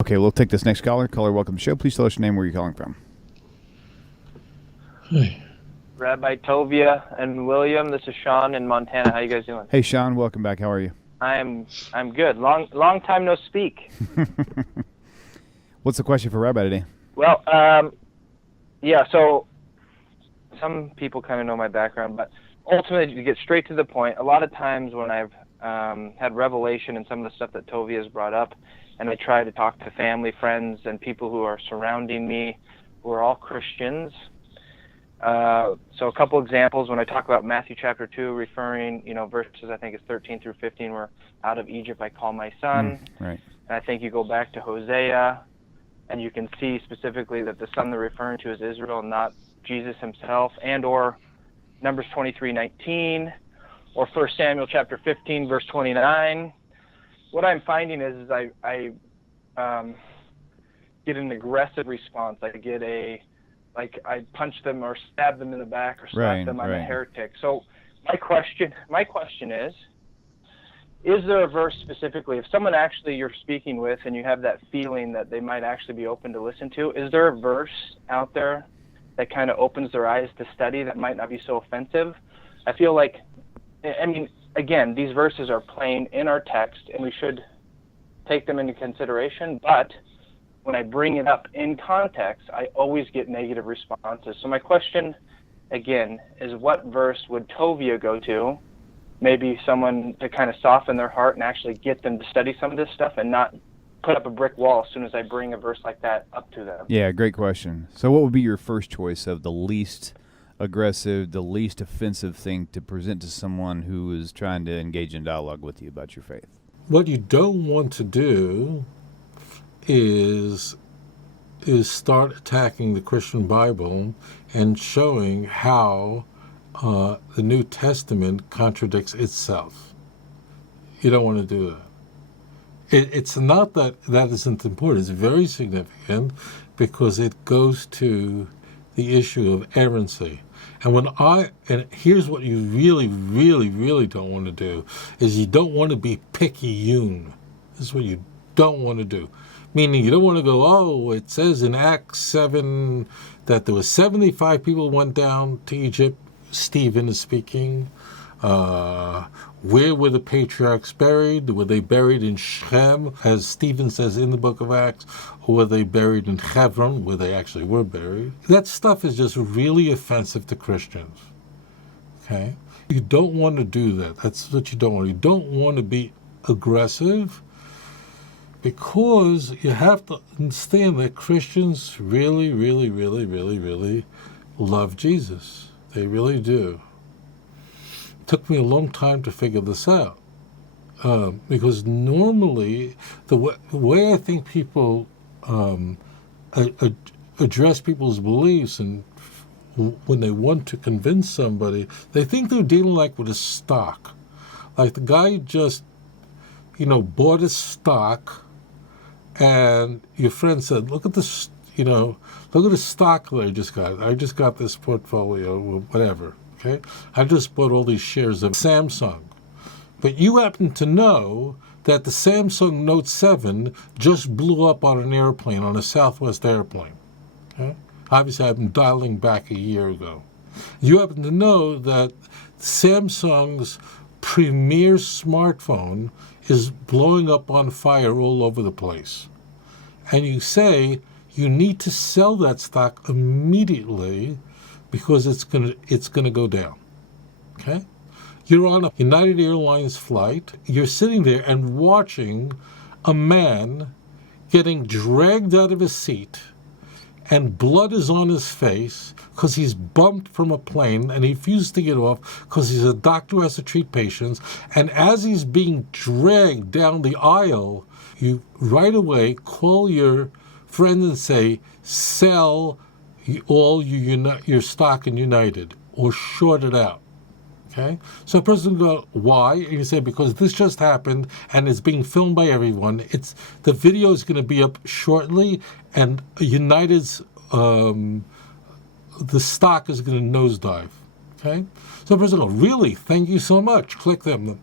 Okay, we'll take this next caller. Caller, welcome to the show. Please tell us your name, where you're calling from. Hey. Rabbi Tovia and William, this is Sean in Montana. How you guys doing? Hey, Sean, welcome back. How are you? I'm good. Long time no speak. What's the question for Rabbi today? Well, yeah. So some people kind of know my background, but ultimately, to get straight to the point, a lot of times when I've had revelation in some of the stuff that Tovia has brought up, and I try to talk to family, friends, and people who are surrounding me, who are all Christians. So a couple examples when I talk about Matthew chapter 2, referring, verses I think it's 13 through 15, where out of Egypt I call my son. Right. And I think you go back to Hosea, and you can see specifically that the son they're referring to is Israel, not Jesus himself, and or Numbers 23:19, or 1 Samuel chapter 15, verse 29. What I'm finding is I get an aggressive response. I get I punch them or stab them in the back or slap them. I'm a heretic. So my question is there a verse specifically, if someone actually you're speaking with and you have that feeling that they might actually be open to listen to, is there a verse out there that kind of opens their eyes to study that might not be so offensive? I feel like, again, these verses are plain in our text and we should take them into consideration, but when I bring it up in context, I always get negative responses. So my question, again, is what verse would Tovia go to? Maybe someone to kind of soften their heart and actually get them to study some of this stuff and not put up a brick wall as soon as I bring a verse like that up to them. Yeah, great question. So what would be your first choice of the least aggressive, the least offensive thing to present to someone who is trying to engage in dialogue with you about your faith? What you don't want to do is start attacking the Christian Bible and showing how the New Testament contradicts itself. You don't want to do that. It's not that isn't important. It's very significant because it goes to the issue of errancy. And here's what you really, really, really don't want to do, is you don't want to be picayune. This is what you don't want to do. Meaning you don't want to go, it says in Acts 7 that there were 75 people went down to Egypt. Stephen is speaking. Where were the patriarchs buried? Were they buried in Shechem, as Stephen says in the book of Acts? Or were they buried in Hebron, where they actually were buried? That stuff is just really offensive to Christians. Okay? You don't want to do that. That's what you don't want. You don't want to be aggressive, because you have to understand that Christians really, really, really, really, really love Jesus. They really do. It took me a long time to figure this out. Because normally, the way I think people address people's beliefs, and when they want to convince somebody, they think they're dealing like with a stock. Like the guy just, bought a stock, and your friend said, look at this, look at the stock that I just got. I just got this portfolio, whatever, okay? I just bought all these shares of Samsung. But you happen to know that the Samsung Note 7 just blew up on an airplane, on a Southwest airplane, okay? Obviously, I've been dialing back a year ago. You happen to know that Samsung's premier smartphone is blowing up on fire all over the place. And you say you need to sell that stock immediately because it's gonna go down. Okay? You're on a United Airlines flight, you're sitting there and watching a man getting dragged out of his seat, and blood is on his face because he's bumped from a plane and he refused to get off because he's a doctor who has to treat patients. And as he's being dragged down the aisle, you right away call your friend and say, sell all your stock in United or short it out. Okay? So a person will go, why? And you say, because this just happened and it's being filmed by everyone. The video is going to be up shortly, and United's the stock is going to nosedive. Okay? So the person goes, really? Thank you so much. Click them.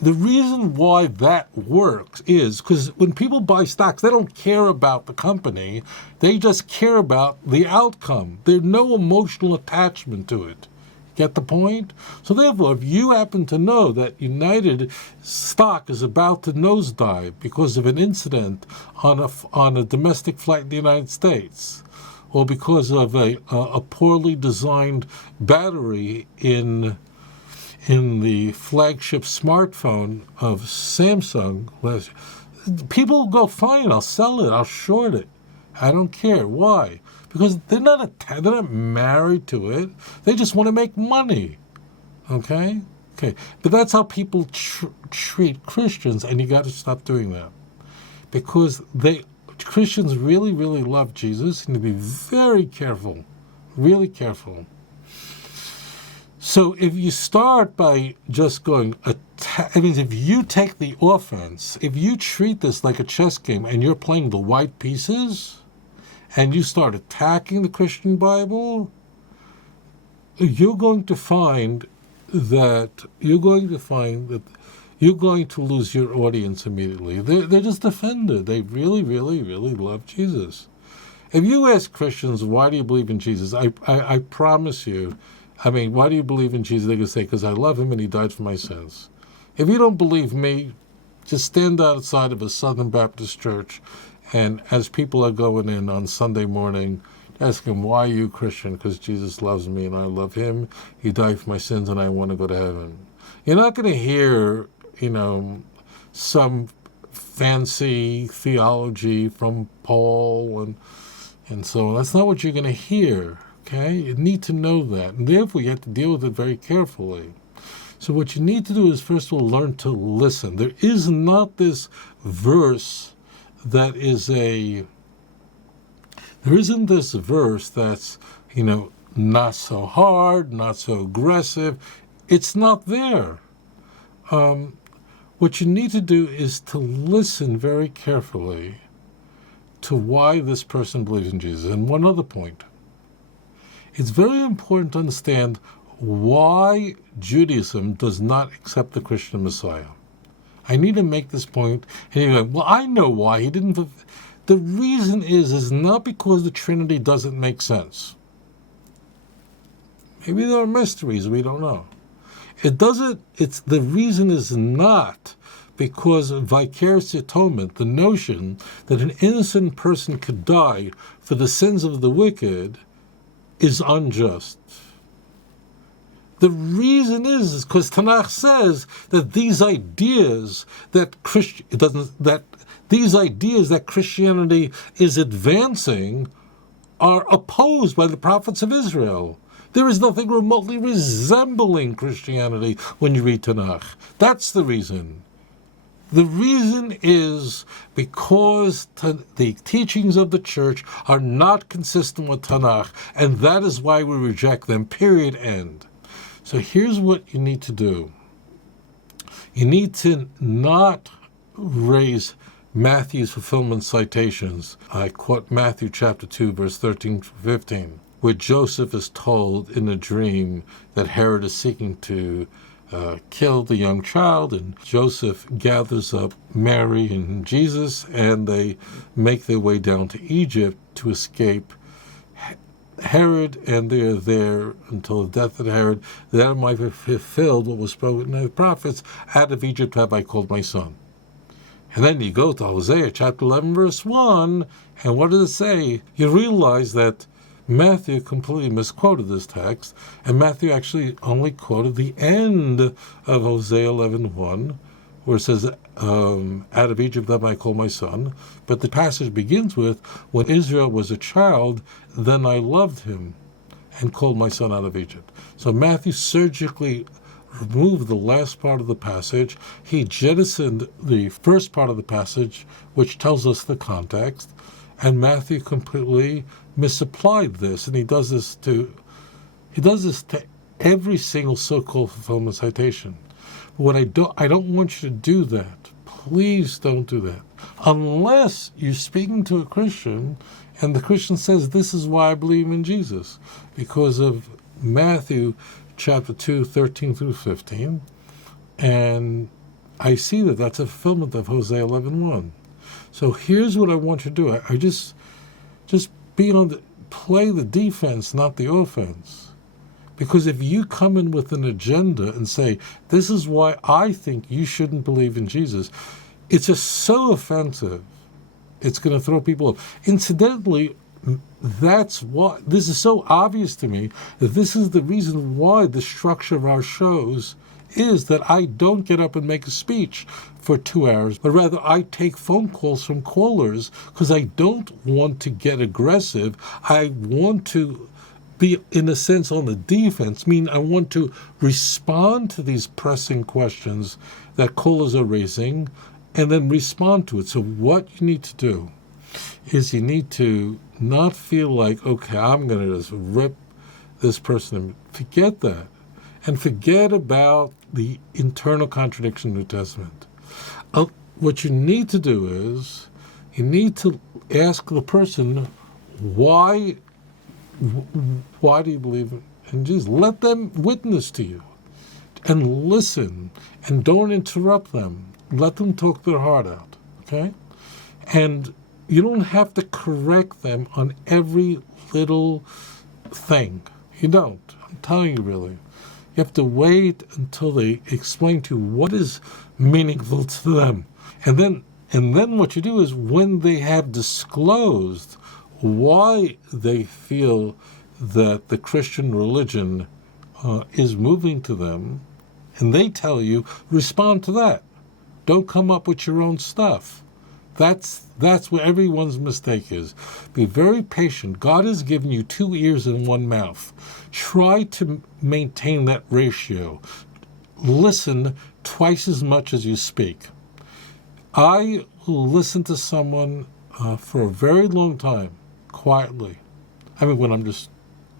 The reason why that works is because when people buy stocks, they don't care about the company. They just care about the outcome. There's no emotional attachment to it. Get the point? So therefore, if you happen to know that United stock is about to nosedive because of an incident on a domestic flight in the United States, or because of a poorly designed battery in the flagship smartphone of Samsung, people go, fine, I'll sell it, I'll short it. I don't care. Why? Because they're not married to it. They just want to make money. Okay? Okay. But that's how people treat Christians, and you got to stop doing that. Because Christians really, really love Jesus, and to be very careful, really careful. So if you start by just going, if you take the offense, if you treat this like a chess game and you're playing the white pieces, and you start attacking the Christian Bible, you're going to find that you're going to lose your audience immediately. They're just offended. They really, really, really love Jesus. If you ask Christians, why do you believe in Jesus? I promise you, why do you believe in Jesus? They're going to say, because I love him and he died for my sins. If you don't believe me, just stand outside of a Southern Baptist church, and as people are going in on Sunday morning, ask them, why are you Christian? Because Jesus loves me and I love him. He died for my sins and I want to go to heaven. You're not going to hear, some fancy theology from Paul and so on. That's not what you're going to hear, okay? You need to know that. And therefore, you have to deal with it very carefully. So what you need to do is, first of all, learn to listen. There is not this verse that is there isn't this verse that's, not so hard, not so aggressive. It's not there. What you need to do is to listen very carefully to why this person believes in Jesus. And one other point. It's very important to understand why Judaism does not accept the Christian Messiah. I need to make this point. And you go, well, I know why he didn't. The reason is not because the Trinity doesn't make sense. Maybe there are mysteries we don't know. The reason is not because of vicarious atonement, the notion that an innocent person could die for the sins of the wicked is unjust. The reason is because Tanakh says that these ideas that Christianity is advancing are opposed by the prophets of Israel. There is nothing remotely resembling Christianity when you read Tanakh. That's the reason. The reason is because the teachings of the church are not consistent with Tanakh, and that is why we reject them, period, end. So here's what you need to do. You need to not raise Matthew's fulfillment citations. I quote Matthew chapter 2, verse 13 to 15, where Joseph is told in a dream that Herod is seeking to kill the young child, and Joseph gathers up Mary and Jesus, and they make their way down to Egypt to escape Herod, and they are there until the death of Herod, that it might be fulfilled what was spoken in the prophets, out of Egypt have I called my son. And then you go to Hosea chapter 11, verse 1, and what does it say? You realize that Matthew completely misquoted this text, and Matthew actually only quoted the end of Hosea 11:1, where it says, out of Egypt have I called my son. But the passage begins with, when Israel was a child, then I loved him and called my son out of Egypt. So Matthew surgically removed the last part of the passage. He jettisoned the first part of the passage, which tells us the context, and Matthew completely misapplied this, and he does this to every single so-called fulfillment citation. But I don't want you to do that. Please don't do that. Unless you're speaking to a Christian and the Christian says, this is why I believe in Jesus, because of Matthew chapter 2, 13 through 15, and I see that that's a fulfillment of Hosea 11:1. So here's what I want you to do. I just be on play the defense, not the offense. Because if you come in with an agenda and say, this is why I think you shouldn't believe in Jesus, it's just so offensive. It's going to throw people off. Incidentally, that's why this is so obvious to me that this is the reason why the structure of our shows is that I don't get up and make a speech for 2 hours, but rather I take phone calls from callers because I don't want to get aggressive. I want to be, in a sense, on the defense, meaning I want to respond to these pressing questions that callers are raising and then respond to it. So what you need to do is you need to not feel like, okay, I'm going to just rip this person. Forget that. And forget about the internal contradiction in the New Testament. What you need to do is you need to ask the person, why do you believe in Jesus? Let them witness to you and listen and don't interrupt them. Let them talk their heart out, okay? And you don't have to correct them on every little thing. You don't. I'm telling you, really. You have to wait until they explain to you what is meaningful to them. And then what you do is when they have disclosed why they feel that the Christian religion is moving to them, and they tell you, respond to that. Don't come up with your own stuff. That's where everyone's mistake is. Be very patient. God has given you 2 ears and 1 mouth. Try to maintain that ratio. Listen twice as much as you speak. I will listen to someone for a very long time, quietly. I mean, when I'm just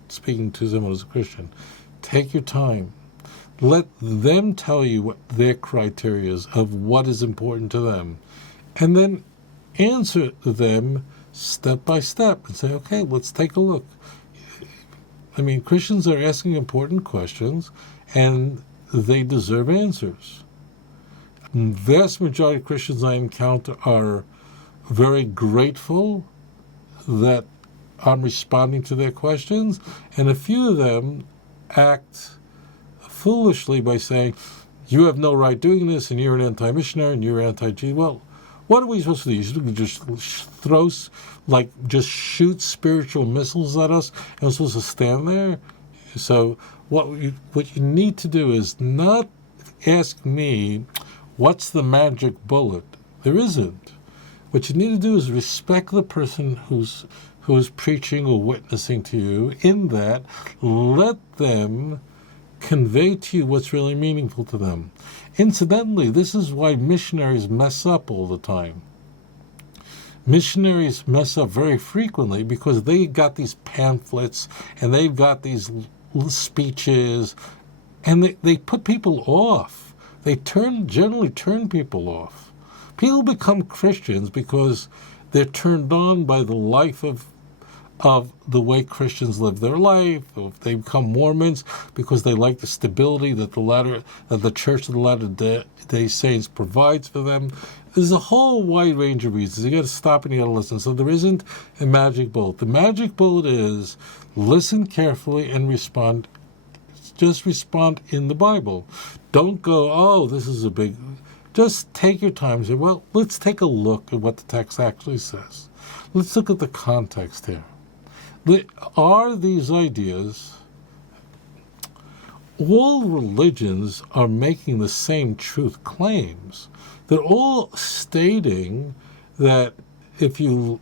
speaking to someone as a Christian. Take your time. Let them tell you what their criteria is of what is important to them. And then answer them step by step and say, okay, let's take a look. I mean, Christians are asking important questions and they deserve answers. The vast majority of Christians I encounter are very grateful that I'm responding to their questions, and a few of them act foolishly by saying, you have no right doing this, and you're an anti-missionary, and you're anti-Jesus. Well, what are we supposed to do? Just throw, just shoot spiritual missiles at us, and we're supposed to stand there? So what you need to do is not ask me, what's the magic bullet? There isn't. What you need to do is respect the person who's preaching or witnessing to you. In that, let them convey to you what's really meaningful to them. Incidentally, this is why missionaries mess up all the time. Missionaries mess up very frequently because they got these pamphlets and they've got these speeches, and they put people off. They generally turn people off. People become Christians because they're turned on by the life of the way Christians live their life. Or if they become Mormons because they like the stability that the Church of the Latter-day Saints provides for them. There's a whole wide range of reasons. You got to stop and you got to listen. So there isn't a magic bullet. The magic bullet is listen carefully and respond. Just respond in the Bible. Don't go, oh, this is a big... Just take your time and say, well, let's take a look at what the text actually says. Let's look at the context here. Are these ideas... All religions are making the same truth claims. They're all stating that if you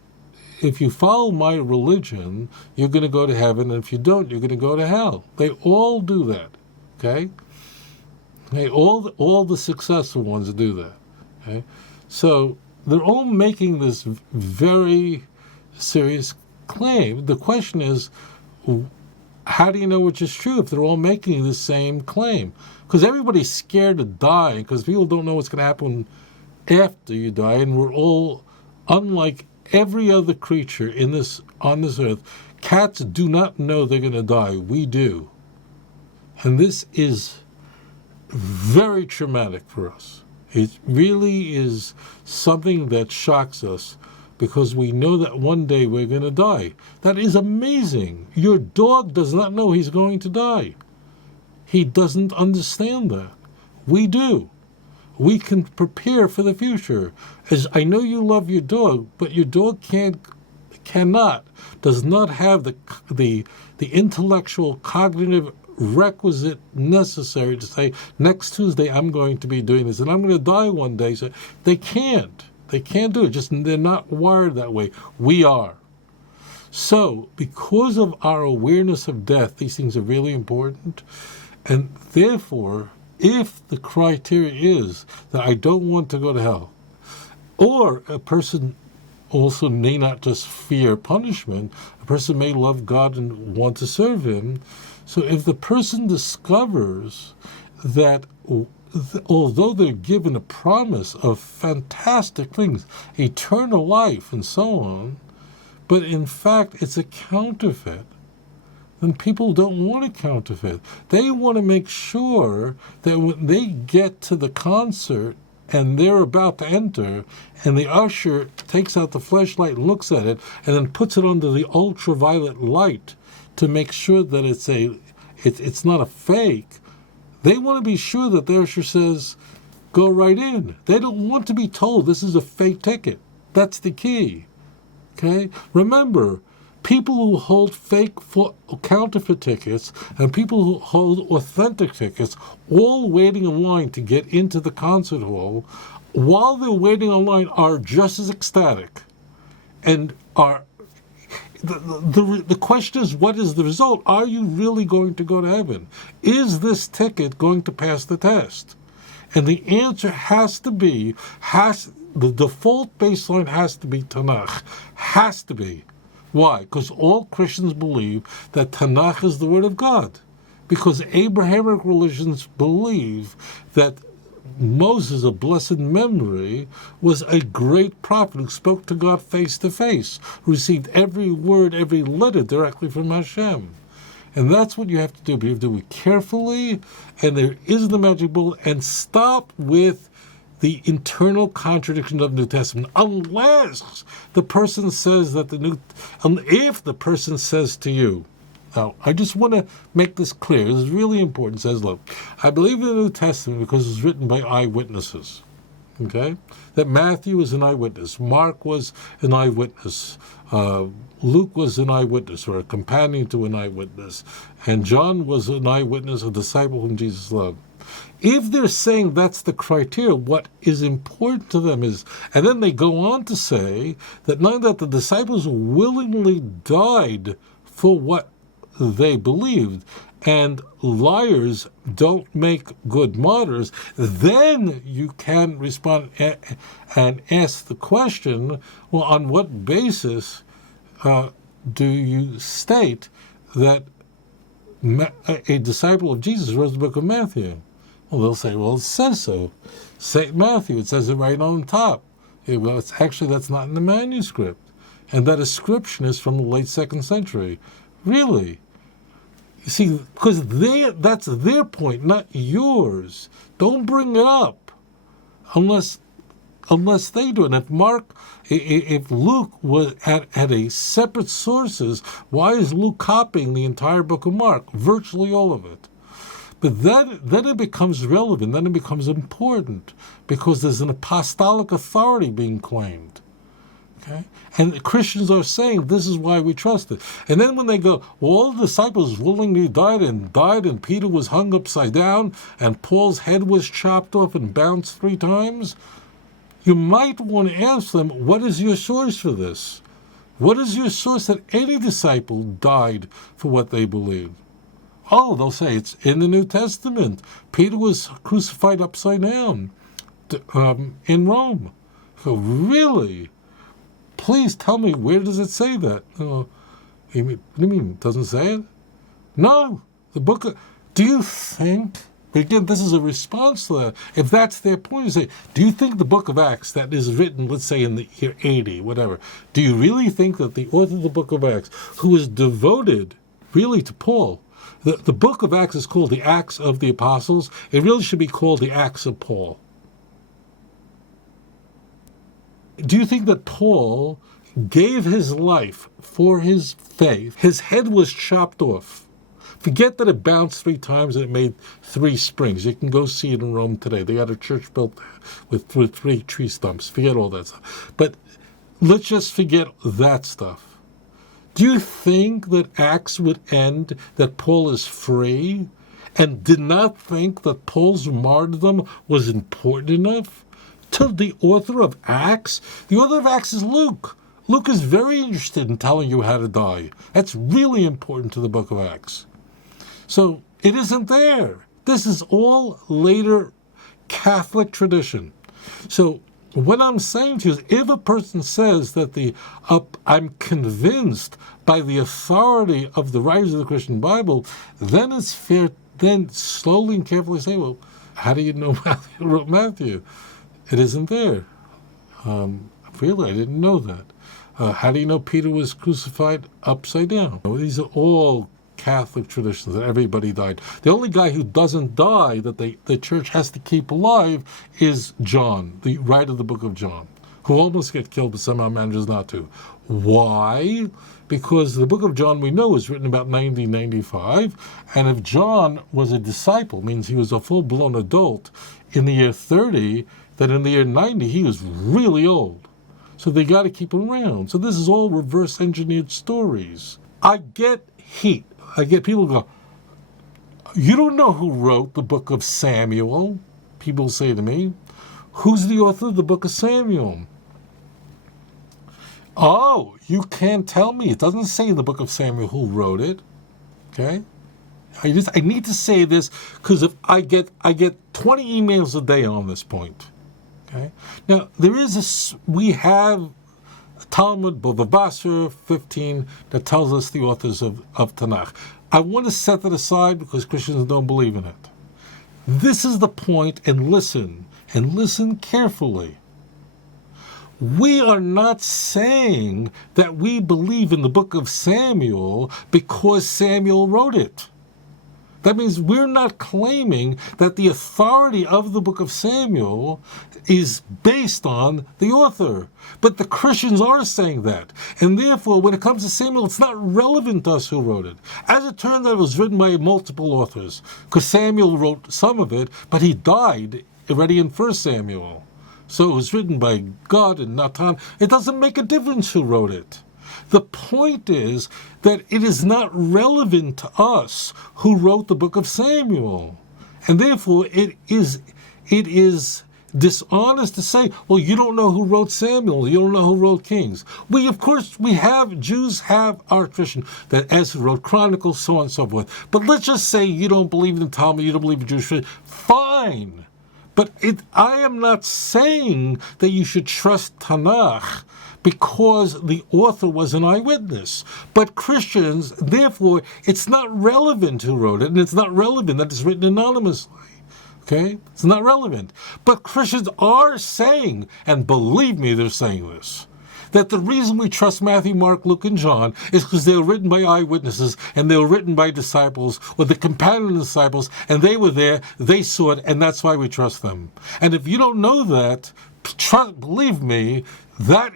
follow my religion, you're going to go to heaven, and if you don't, you're going to go to hell. They all do that, okay? All the successful ones do that, okay? So they're all making this very serious claim. The question is, how do you know which is true if they're all making the same claim? Because everybody's scared to die because people don't know what's going to happen after you die, and we're all, unlike every other creature on this earth, cats do not know they're going to die. We do. And this is very traumatic for us. It really is something that shocks us because we know that one day we're going to die. That is amazing. Your dog does not know he's going to die. He doesn't understand that. We do. We can prepare for the future. As I know you love your dog, but your dog does not have the intellectual, cognitive requisite necessary to say, next Tuesday I'm going to be doing this and I'm going to die one day. So they can't do it. Just they're not wired that way. We are. So because of our awareness of death, these things are really important. And therefore, if the criteria is that I don't want to go to hell, or a person also may not just fear punishment, a person may love God and want to serve him. So if the person discovers that although they're given a promise of fantastic things, eternal life and so on, but in fact it's a counterfeit, then people don't want a counterfeit. They want to make sure that when they get to the concert and they're about to enter, and the usher takes out the flashlight and looks at it, and then puts it under the ultraviolet light to make sure that it's not a fake. They want to be sure that the usher says, go right in. They don't want to be told this is a fake ticket. That's the key. Okay? Remember, people who hold counterfeit tickets and people who hold authentic tickets, all waiting in line to get into the concert hall, while they're waiting in line, are just as ecstatic. And are the question is, what is the result? Are you really going to go to heaven? Is this ticket going to pass the test? And the answer has to be, the default baseline has to be Tanakh. Has to be. Why? Because all Christians believe that Tanakh is the Word of God. Because Abrahamic religions believe that Moses, of blessed memory, was a great prophet who spoke to God face to face, who received every word, every letter directly from Hashem. And that's what you have to do. But you have to do it carefully, and there is the magic bullet, and stop with the internal contradiction of the New Testament, unless the person says that if the person says to you, now, I just want to make this clear. This is really important. It says, look, I believe in the New Testament because it's written by eyewitnesses. Okay? That Matthew is an eyewitness. Mark was an eyewitness. Luke was an eyewitness, or a companion to an eyewitness. And John was an eyewitness, a disciple whom Jesus loved. If they're saying that's the criteria, what is important to them is, and then they go on to say that not that the disciples willingly died for what they believed, and liars don't make good martyrs, then you can respond and ask the question, well, on what basis do you state that a disciple of Jesus wrote the book of Matthew? Well, they'll say, well, it says so. St. Matthew, it says it right on top. Well, that's not in the manuscript. And that inscription is from the late 2nd century. Really? You see, because that's their point, not yours. Don't bring it up unless they do it. And if Luke had a separate sources, why is Luke copying the entire book of Mark? Virtually all of it. But then it becomes relevant, then it becomes important, because there's an apostolic authority being claimed. Okay? And Christians are saying, this is why we trust it. And then when they go, well, all the disciples willingly died, and Peter was hung upside down, and Paul's head was chopped off and bounced 3 times, you might want to ask them, what is your source for this? What is your source that any disciple died for what they believed? Oh, they'll say it's in the New Testament. Peter was crucified upside down in Rome. So really? Please tell me, where does it say that? What do you mean? It doesn't say it? No. Do you think, again, this is a response to that. If that's their point, you say, do you think the book of Acts that is written, let's say in the year 80, whatever, do you really think that the author of the book of Acts, who is devoted really to Paul, The book of Acts is called the Acts of the Apostles. It really should be called the Acts of Paul. Do you think that Paul gave his life for his faith? His head was chopped off. Forget that it bounced 3 times and it made 3 springs. You can go see it in Rome today. They got a church built with 3 tree stumps. Forget all that stuff. But let's just forget that stuff. Do you think that Acts would end that Paul is free and did not think that Paul's martyrdom was important enough? To the author of Acts? The author of Acts is Luke. Luke is very interested in telling you how to die. That's really important to the book of Acts. So it isn't there. This is all later Catholic tradition. So what I'm saying to you is, if a person says that I'm convinced by the authority of the writers of the Christian Bible, then it's fair, then slowly and carefully say, well, how do you know Matthew wrote Matthew? It isn't there. Really, I didn't know that. How do you know Peter was crucified upside down? These are all Catholic traditions that everybody died. The only guy who doesn't die that the church has to keep alive is John, the writer of the book of John, who almost gets killed but somehow manages not to. Why? Because the book of John, we know, was written about 1995, and if John was a disciple, means he was a full-blown adult in the year 30, that in the year 90, he was really old. So they got to keep him around. So this is all reverse engineered stories. I get heat. I get people go, you don't know who wrote the book of Samuel. People say to me, who's the author of the book of Samuel? Oh, you can't tell me. It doesn't say in the book of Samuel who wrote it. Okay? I need to say this because if I get 20 emails a day on this point. Okay. Now we have Talmud Bava Basra 15 that tells us the authors of Tanakh. I want to set that aside because Christians don't believe in it. This is the point, and listen carefully. We are not saying that we believe in the book of Samuel because Samuel wrote it. That means we're not claiming that the authority of the book of Samuel is based on the author. But the Christians are saying that. And therefore, when it comes to Samuel, it's not relevant to us who wrote it. As it turned out, it was written by multiple authors, because Samuel wrote some of it, but he died already in 1 Samuel. So it was written by God and Nathan. It doesn't make a difference who wrote it. The point is that it is not relevant to us who wrote the book of Samuel. And therefore, it is dishonest to say, well, you don't know who wrote Samuel, you don't know who wrote Kings. Jews have our tradition that Ezra wrote Chronicles, so on and so forth. But let's just say you don't believe in the Talmud, you don't believe in Jewish tradition. Fine. But I am not saying that you should trust Tanakh because the author was an eyewitness. But Christians, therefore, it's not relevant who wrote it, and it's not relevant that it's written anonymously. Okay? It's not relevant. But Christians are saying, and believe me, they're saying this, that the reason we trust Matthew, Mark, Luke, and John is because they were written by eyewitnesses, and they were written by disciples, or the companion disciples, and they were there, they saw it, and that's why we trust them. And if you don't know that, believe me, that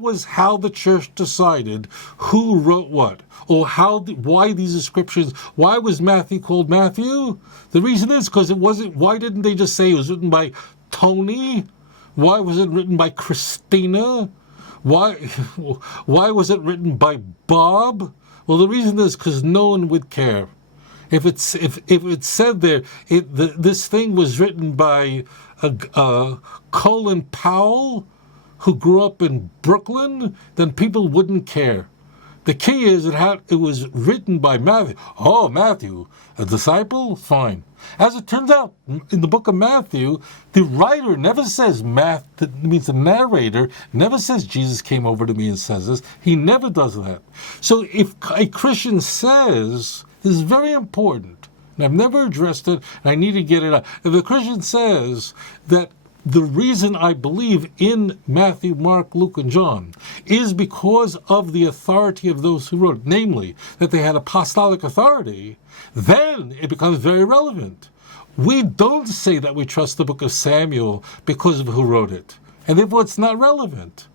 was how the church decided who wrote what, or why these inscriptions. Why was Matthew called Matthew? The reason is because it wasn't. Why didn't they just say it was written by Tony? Why was it written by Christina? Why was it written by Bob? Well, the reason is because no one would care. If it said there, this thing was written by Colin Powell, who grew up in Brooklyn, then people wouldn't care. The key is it was written by Matthew. Oh, Matthew, a disciple? Fine. As it turns out, in the book of Matthew, the writer never says the narrator never says Jesus came over to me and says this. He never does that. So if a Christian says, this is very important, and I've never addressed it, and I need to get it out. If a Christian says that The reason I believe in Matthew, Mark, Luke, and John is because of the authority of those who wrote it, namely that they had apostolic authority. Then it becomes very relevant. We don't say that we trust the book of Samuel because of who wrote it, and therefore it's not relevant.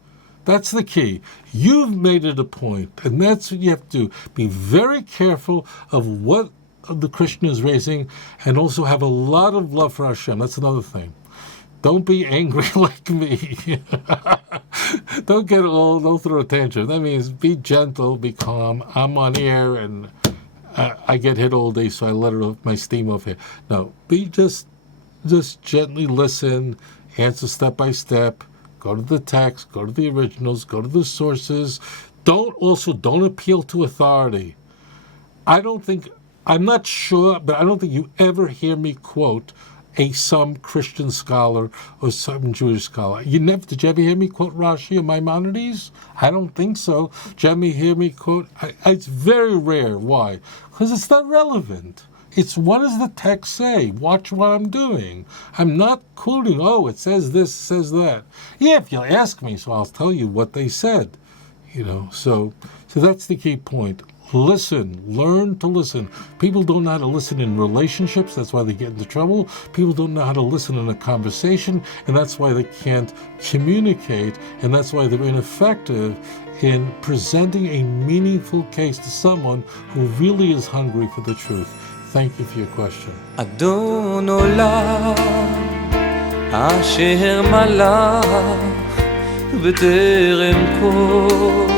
That's the key. You've made it a point, and that's what you have to do. Be very careful of what the Christian is raising, and also have a lot of love for Hashem. That's another thing. Don't be angry like me. Don't throw a tantrum. That means be gentle, be calm. I'm on air, and I get hit all day, so I let my steam off here. No, be just gently listen, answer step by step. Go to the text, go to the originals, go to the sources. Don't appeal to authority. I'm not sure, but I don't think you ever hear me quote some Christian scholar or some Jewish scholar. Did you ever hear me quote Rashi or Maimonides? I don't think so. Did you ever hear me quote? It's very rare. Why? Because it's not relevant. It's what does the text say? Watch what I'm doing. I'm not quoting, it says this, it says that. Yeah, if you'll ask me, so I'll tell you what they said. So that's the key point. Listen, learn to listen. People don't know how to listen in relationships, that's why they get into trouble. People don't know how to listen in a conversation, and that's why they can't communicate, and that's why they're ineffective in presenting a meaningful case to someone who really is hungry for the truth. Thank you for your question. אדון עולם אשר מלך בטרם כל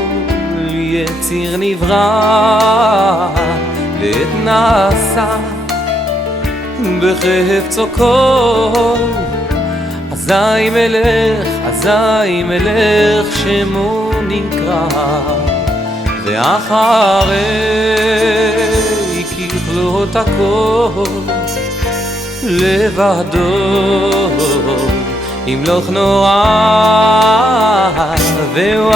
יציר נברא לעת נעשה בחפצו כל אזי מלך שמו נקרא ואחרי ככלות הכל לבדו ימלוך נורא והוא